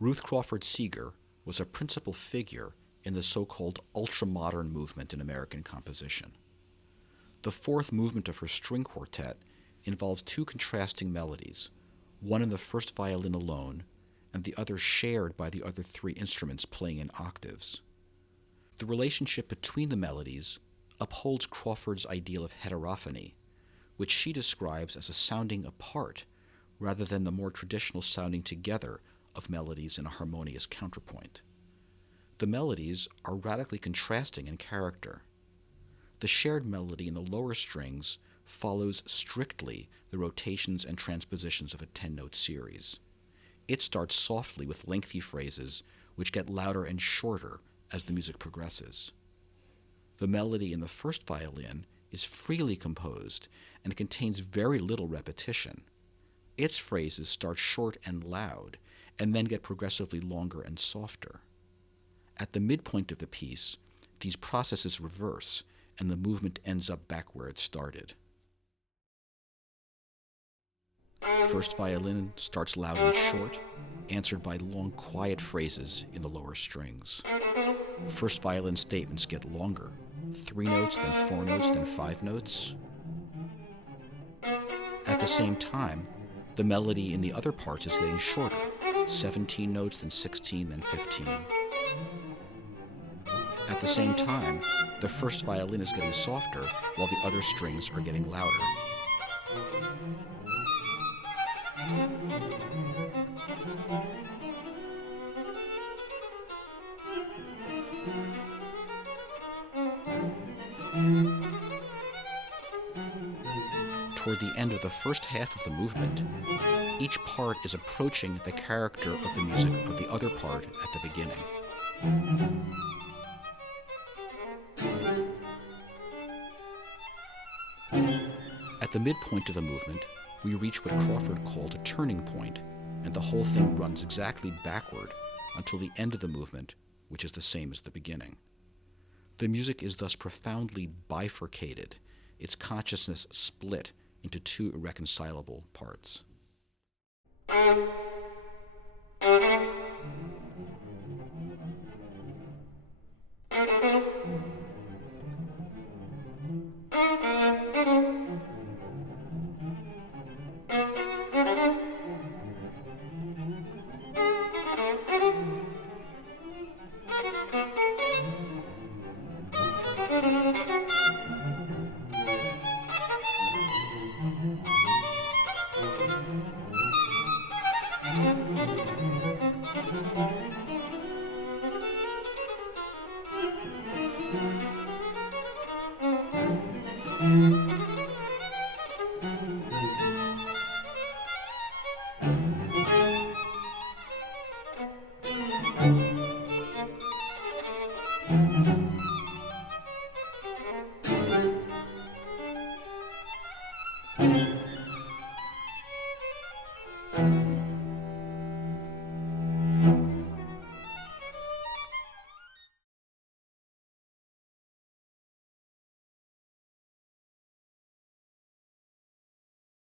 Ruth Crawford Seeger was a principal figure in the so-called ultra-modern movement in American composition. The fourth movement of her string quartet involves two contrasting melodies, one in the first violin alone, and the other shared by the other three instruments playing in octaves. The relationship between the melodies upholds Crawford's ideal of heterophony, which she describes as a sounding apart rather than the more traditional sounding together of melodies in a harmonious counterpoint. The melodies are radically contrasting in character. The shared melody in the lower strings follows strictly the rotations and transpositions of a 10-note series. It starts softly with lengthy phrases which get louder and shorter as the music progresses. The melody in the first violin is freely composed and contains very little repetition. Its phrases start short and loud and then get progressively longer and softer. At the midpoint of the piece, these processes reverse and the movement ends up back where it started. First violin starts loud and short, answered by long, quiet phrases in the lower strings. First violin statements get longer, 3 notes, then 4 notes, then 5 notes. At the same time, the melody in the other parts is getting shorter, 17 notes, then 16, then 15. At the same time, the first violin is getting softer while the other strings are getting louder. Toward the end of the first half of the movement, each part is approaching the character of the music of the other part at the beginning. At the midpoint of the movement, we reach what Crawford called a turning point, and the whole thing runs exactly backward until the end of the movement, which is the same as the beginning. The music is thus profoundly bifurcated, its consciousness split into two irreconcilable parts.